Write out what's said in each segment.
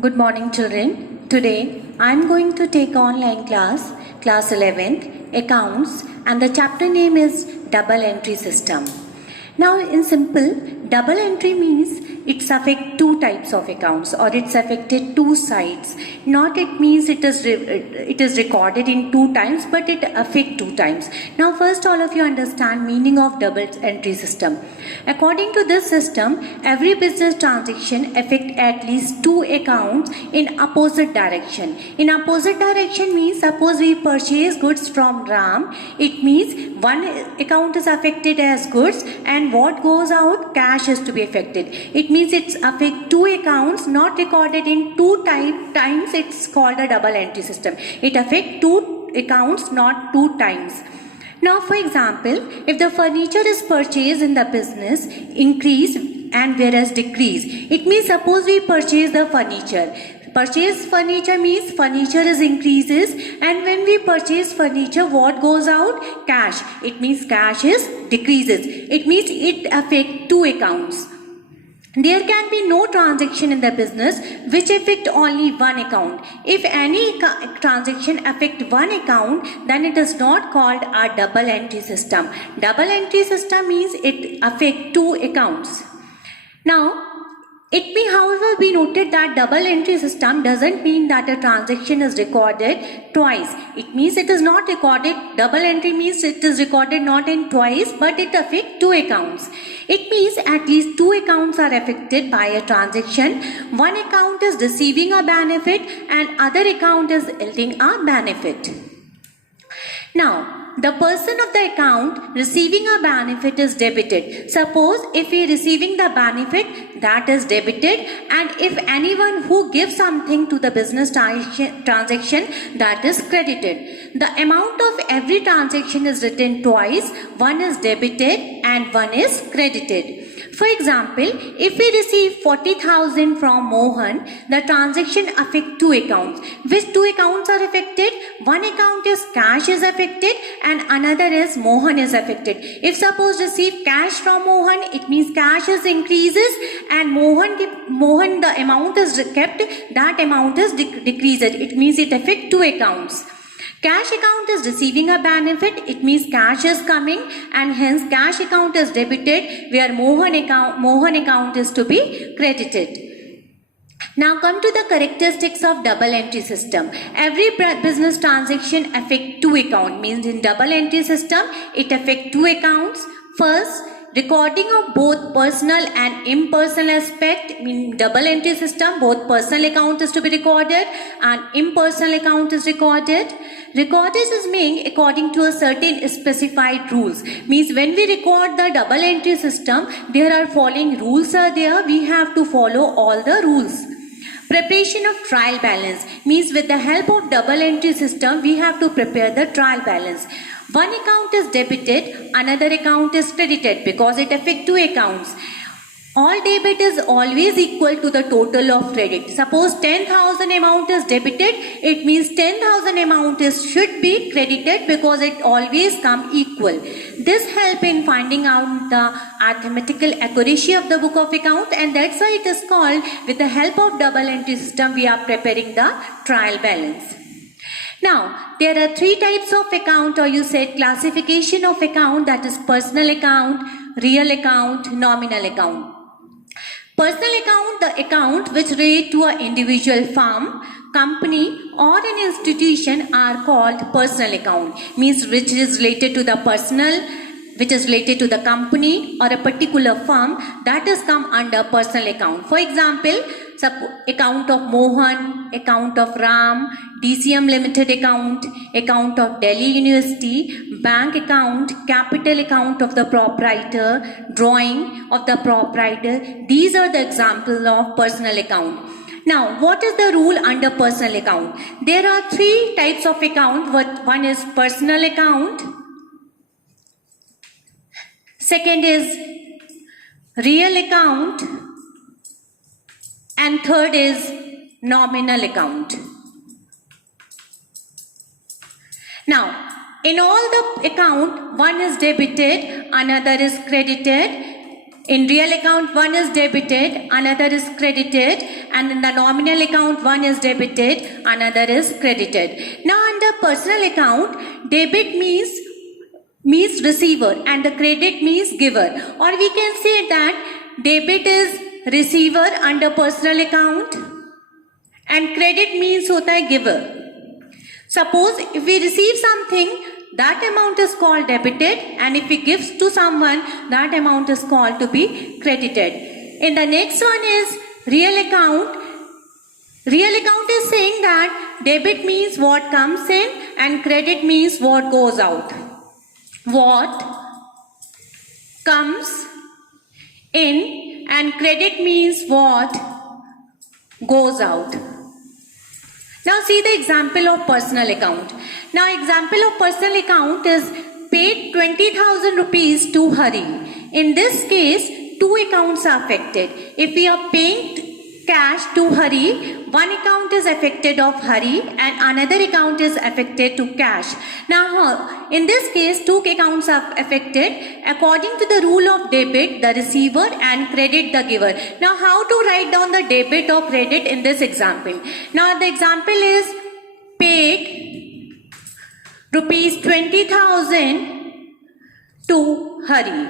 Good morning, children. Today I am going to take online class 11th, Accounts, and the chapter name is Double Entry System. Now, in simple, double entry means it's affect two types of accounts, or it's affected two sides. Not it means it is recorded in two times, but it affect two times. Now, first all of you understand meaning of double entry system. According to this system, every business transaction affect at least two accounts in opposite direction. In opposite direction means suppose we purchase goods from Ram, it means one account is affected as goods and what goes out, cash is to be affected. It means it's affect two accounts not recorded in two times. It's called a double entry system. It affect two accounts not two times. Now, for example, if the furniture is purchased in the business, increase and whereas decrease. It means suppose we purchase the furniture. Purchase furniture means furniture is increases, and when we purchase furniture, what goes out? Cash. It means cash is decreases. It means it affects two accounts. There can be no transaction in the business which affect only one account. If any transaction affect one account, then it is not called a double entry system. Double entry system means it affect two accounts. Now, it may however be noted that double entry system doesn't mean that a transaction is recorded twice. It means it is not recorded. Double entry means it is recorded not in twice, but it affects two accounts. It means at least two accounts are affected by a transaction. One account is receiving a benefit and other account is yielding a benefit. Now, the person of the account receiving a benefit is debited. Suppose if he is receiving the benefit, that is debited, and if anyone who gives something to the business transaction, that is credited. The amount of every transaction is written twice. One is debited and one is credited. For example, if we receive 40,000 from Mohan, the transaction affects two accounts. Which two accounts are affected? One account is cash is affected and another is Mohan is affected. If suppose receive cash from Mohan, it means cash is increases and Mohan the amount is kept, that amount is decreases. It means it affects two accounts. Cash account is receiving a benefit, it means cash is coming and hence cash account is debited where Mohan account is to be credited. Now come to the characteristics of double entry system. Every business transaction affect two accounts, means in double entry system it affect two accounts. First, recording of both personal and impersonal aspect. In double entry system, both personal account is to be recorded and impersonal account is recorded. Recordage is made according to a certain specified rules. Means when we record the double entry system, there are following rules are there. We have to follow all the rules. Preparation of trial balance means with the help of double entry system, we have to prepare the trial balance. One account is debited, another account is credited because it affects two accounts. All debit is always equal to the total of credit. Suppose 10,000 amount is debited, it means 10,000 amount should be credited because it always come equal. This help in finding out the arithmetical accuracy of the book of account, and that's why it is called with the help of double entry system we are preparing the trial balance. Now, there are three types of account, or you said classification of account, that is personal account, real account, nominal account. Personal account, the account which relate to an individual firm, company or an institution are called personal account. Means which is related to the personal, which is related to the company or a particular firm, that is come under personal account. For example, account of Mohan, account of Ram, DCM Limited account, account of Delhi University, bank account, capital account of the proprietor, drawing of the proprietor. These are the examples of personal account. Now, what is the rule under personal account? There are three types of account. One is personal account. Second is real account. And third is nominal account. Now, in all the account, one is debited, another is credited. In real account, one is debited, another is credited, and in the nominal account, one is debited, another is credited. Now, under personal account, debit means receiver and the credit means giver. Or we can say that debit is receiver under personal account and credit means hota hai giver. Suppose if we receive something, that amount is called debited, and if we give to someone, that amount is called to be credited. In the next one is real account. Real account is saying that debit means what comes in and credit means what goes out. What comes in and credit means what goes out. Now see the example of personal account. Now example of personal account is paid 20,000 rupees to Hari. In this case, two accounts are affected. If we are paying cash to Hari, one account is affected of Hari and another account is affected to cash. Now in this case, two accounts are affected according to the rule of debit, the receiver, and credit, the giver. Now how to write down the debit or credit in this example? Now the example is paid rupees 20,000 to Hari.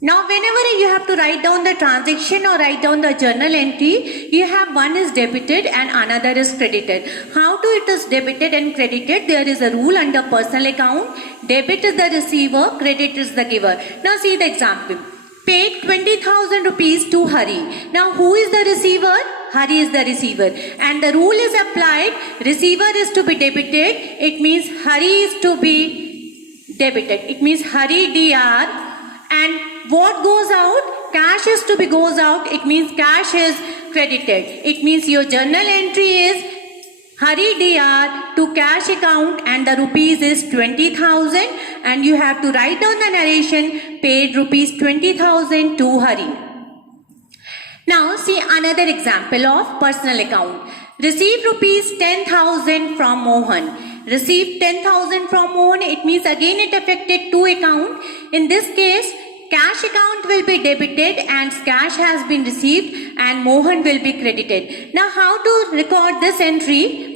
Now whenever you have to write down the transaction or write down the journal entry, you have one is debited and another is credited. How to it is debited and credited? There is a rule under personal account. Debit is the receiver, credit is the giver. Now see the example. Paid 20,000 rupees to Hari. Now who is the receiver? Hari is the receiver. And the rule is applied. Receiver is to be debited. It means Hari is to be debited. It means Hari DR. And what goes out? Cash is to be goes out. It means cash is credited. It means your journal entry is Hari DR to cash account and the rupees is 20,000 and you have to write down the narration paid rupees 20,000 to Hari. Now see another example of personal account. Received rupees 10,000 from Mohan. Received 10,000 from Mohan. It means again it affected two account. In this case, cash account will be debited and cash has been received and Mohan will be credited. Now how to record this entry?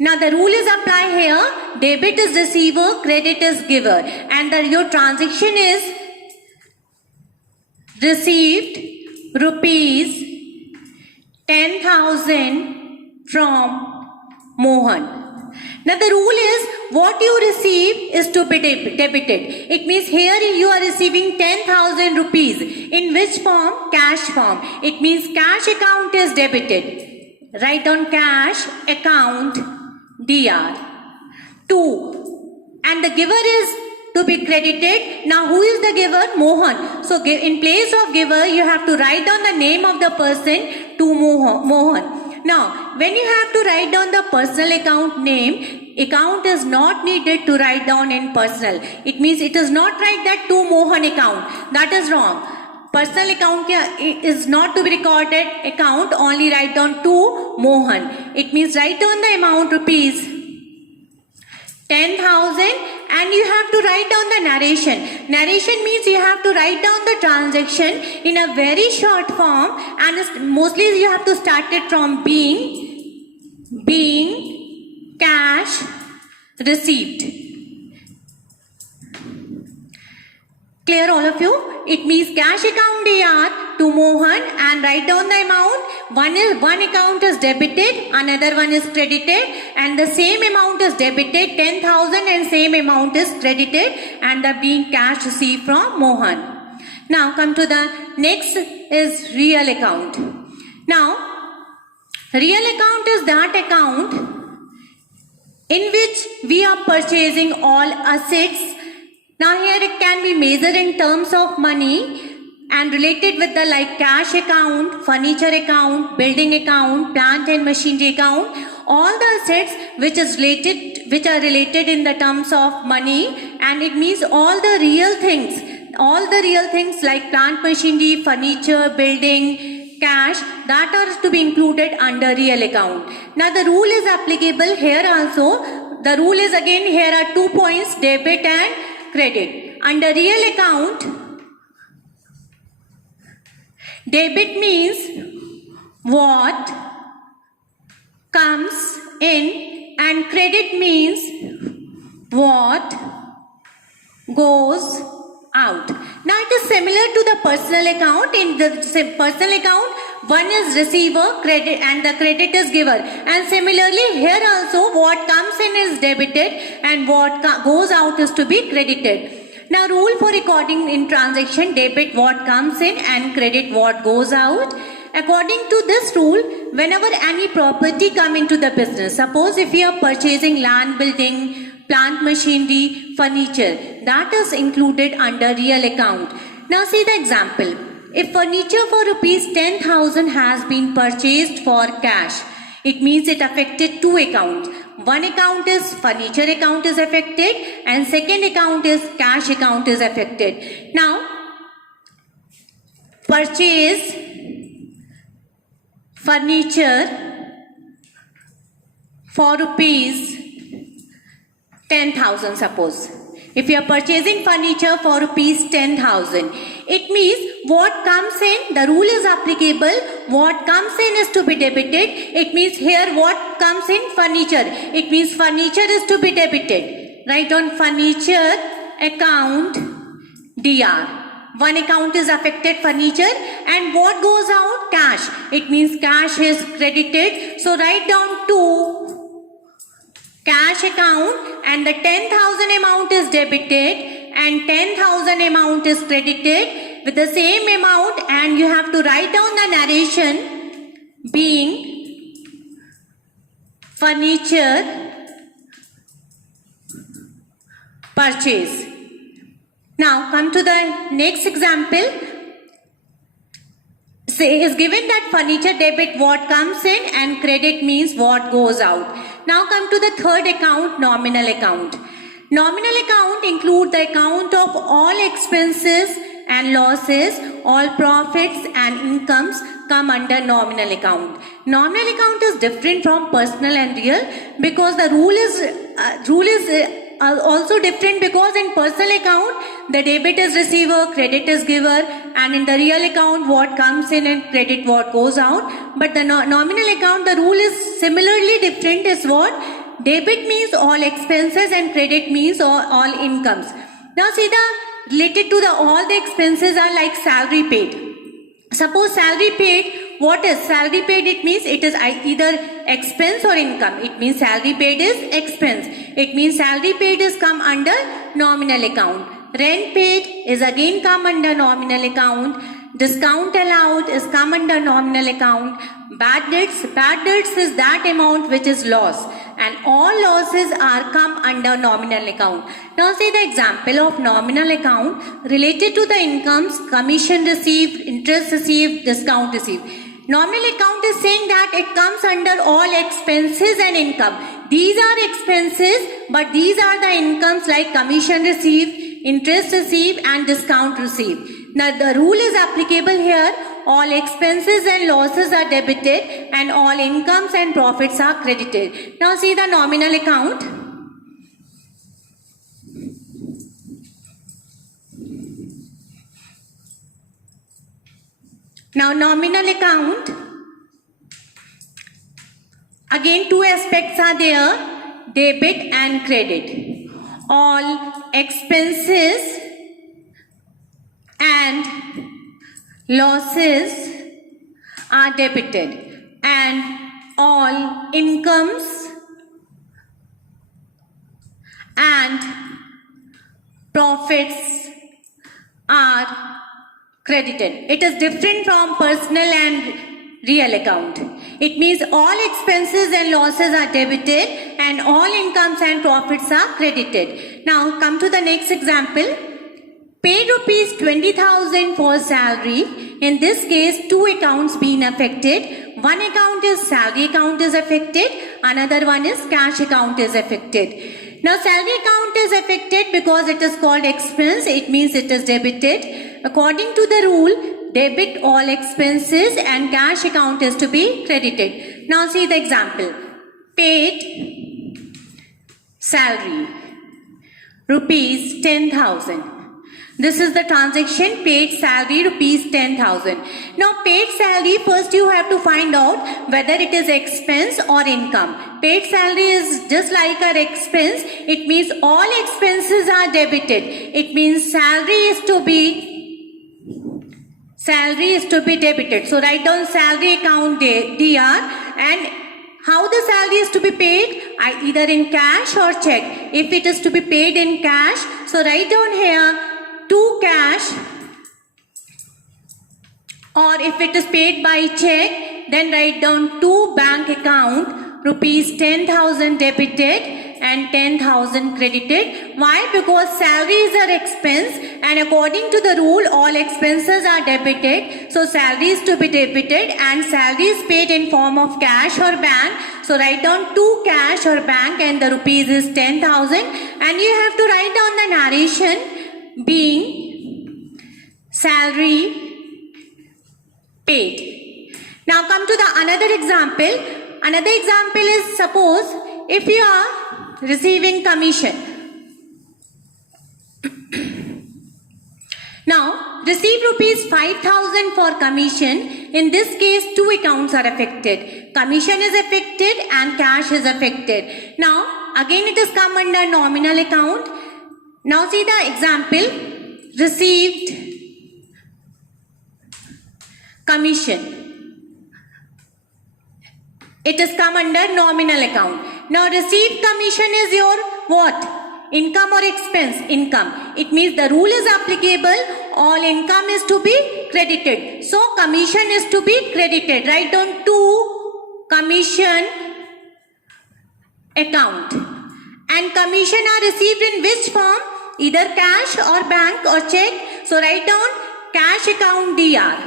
Now the rule is applied here. Debit is receiver, credit is giver. And your transaction is received rupees 10,000 from Mohan. Now the rule is what you receive is to be debited. It means here you are receiving 10,000 rupees. In which form? Cash form. It means cash account is debited. Write down cash account DR. 2. And the giver is to be credited. Now who is the giver? Mohan. So in place of giver you have to write down the name of the person to Mohan. Now, when you have to write down the personal account name, account is not needed to write down in personal. It means it is not write that to Mohan account. That is wrong. Personal account is not to be recorded account, only write down to Mohan. It means write down the amount rupees 10,000 and you have to write down the narration. Narration means you have to write down the transaction in a very short form and mostly you have to start it from being cash received. Clear all of you? It means cash account DR to Mohan and write down the amount. One account is debited, another one is credited and the same amount is debited 10,000 and same amount is credited and the being cash received from Mohan. Now come to the next is real account. Now real account is that account in which we are purchasing all assets. Now here it can be measured in terms of money and related with the like cash account, furniture account, building account, plant and machinery account, all the assets which are related in the terms of money, and it means all the real things like plant, machinery, furniture, building, cash, that are to be included under real account. Now the rule is applicable here also. The rule is again here are 2 points, debit and credit. Under real account, Debit means what comes in, and credit means what goes out. Now it is similar to the personal account. In the personal account, one is receiver credit and the credit is giver, and similarly here also what comes in is debited and what goes out is to be credited. Now rule for recording in transaction: debit what comes in and credit what goes out. According to this rule, whenever any property come into the business, suppose if you are purchasing land, building, plant machinery, furniture, that is included under real account. Now see the example. If furniture for rupees 10,000 has been purchased for cash, it means it affected two accounts. One account is furniture account is affected, and second account is cash account is affected. Now purchase furniture for rupees 10,000 suppose. If you are purchasing furniture for rupees 10,000, it means what comes in, the rule is applicable, what comes in is to be debited. It means here what comes in, furniture. It means furniture is to be debited. Write on furniture account DR. One account is affected, furniture, and what goes out, cash. It means cash is credited. So write down to cash account, and the 10,000 amount is debited and 10,000 amount is credited with the same amount, and you have to write down the narration being furniture purchase. Now come to the next example. Say is given that furniture debit what comes in and credit means what goes out. Now come to the third account, nominal account. Nominal account include the account of all expenses and losses, all profits and incomes come under nominal account. Nominal account is different from personal and real because the rule is also different, because in personal account the debit is receiver, credit is giver, and in the real account what comes in and credit what goes out. But the nominal account, the rule is similarly different. Is what? Debit means all expenses and credit means all incomes. Now see the related to the all the expenses are like salary paid. Suppose salary paid, what is salary paid? It means it is either expense or income. It means salary paid is expense. It means salary paid is come under nominal account. Rent paid is again come under nominal account. Discount allowed is come under nominal account. Bad debts is that amount which is loss, and all losses are come under nominal account. Now see the example of nominal account related to the incomes: commission received, interest received, discount received. Nominal account is saying that it comes under all expenses and income. These are expenses, but these are the incomes like commission received, interest received and discount received. Now the rule is applicable here. All expenses and losses are debited and all incomes and profits are credited. Now see the nominal account. Now nominal account, again two aspects are there, debit and credit. All expenses and losses are debited and all incomes and profits are credited. It is different from personal and real account. It means all expenses and losses are debited and all incomes and profits are credited. Now come to the next example. Paid rupees 20,000 for salary. In this case, two accounts being affected. One account is salary account is affected. Another one is cash account is affected. Now salary account is affected because it is called expense. It means it is debited. According to the rule, debit all expenses and cash account is to be credited. Now see the example. Paid salary rupees 10,000. This is the transaction, paid salary rupees 10,000. Now paid salary, first you have to find out whether it is expense or income. Paid salary is just like our expense. It means all expenses are debited. It means salary is to be debited. So write down salary account DR, and how the salary is to be paid? Either in cash or check. If it is to be paid in cash, so write down here 2 cash, or if it is paid by check, then write down 2 bank account, rupees 10,000 debited and 10,000 credited. Why? Because salary is an expense, and according to the rule, all expenses are debited. So salary is to be debited, and salary is paid in form of cash or bank. So write down 2 cash or bank, and the rupees is 10,000, and you have to write down the narration being salary paid. Now come to the another example. Another example is, suppose if you are receiving commission. Now receive rupees 5,000 for commission. In this case, 2 accounts are affected. Commission is affected and cash is affected. Now again it is come under nominal account. Now see the example, received commission. It is come under nominal account. Now received commission is your what? Income or expense? Income. It means the rule is applicable. All income is to be credited. So commission is to be credited. Write down 2 commission account. And commission are received in which form? Either cash or bank or check. So write down cash account DR.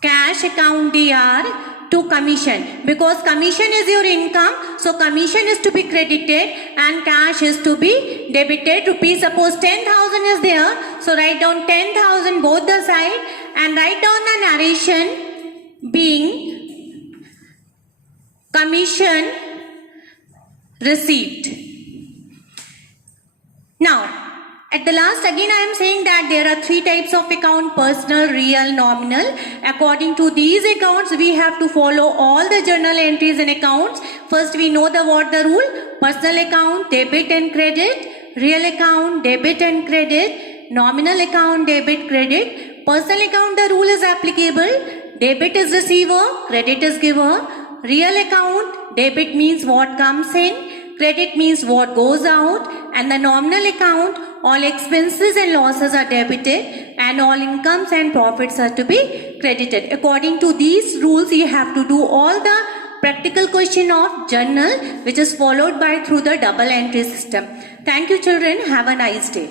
Cash account DR to commission, because commission is your income, so commission is to be credited and cash is to be debited. Rupees, suppose 10,000 is there, so write down 10,000 both the side, and write down the narration being commission received. Now at the last, again I am saying that there are 3 types of account: personal, real, nominal. According to these accounts, we have to follow all the journal entries in accounts. First we know the rule: personal account, debit and credit; real account, debit and credit; nominal account, debit, credit. Personal account, the rule is applicable: debit is receiver, credit is giver. Real account, debit means what comes in, credit means what goes out, and the nominal account, all expenses and losses are debited and all incomes and profits are to be credited. According to these rules, you have to do all the practical question of journal, which is followed by through the double entry system. Thank you children. Have a nice day.